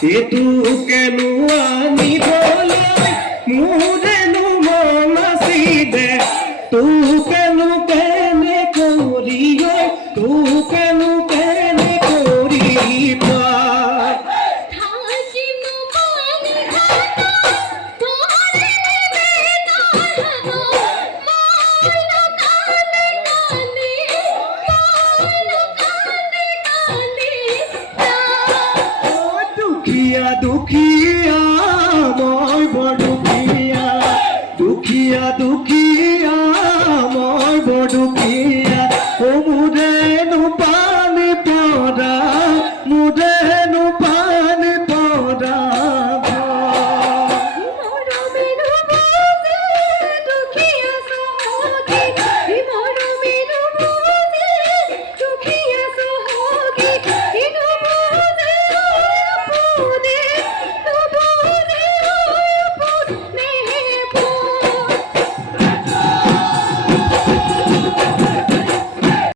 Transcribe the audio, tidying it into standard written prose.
এতু কেন আমি বলে মুরেনু মনাসি দে তু কেন কেনে করিও তু কেন কেনে করিবা দুখিয়া দুখিয়া মই বড় দুখিয়া দুখিয়া দুখিয়া মই বড় দুখিয়া ও মুরেনু পানি পড়া মুরেনু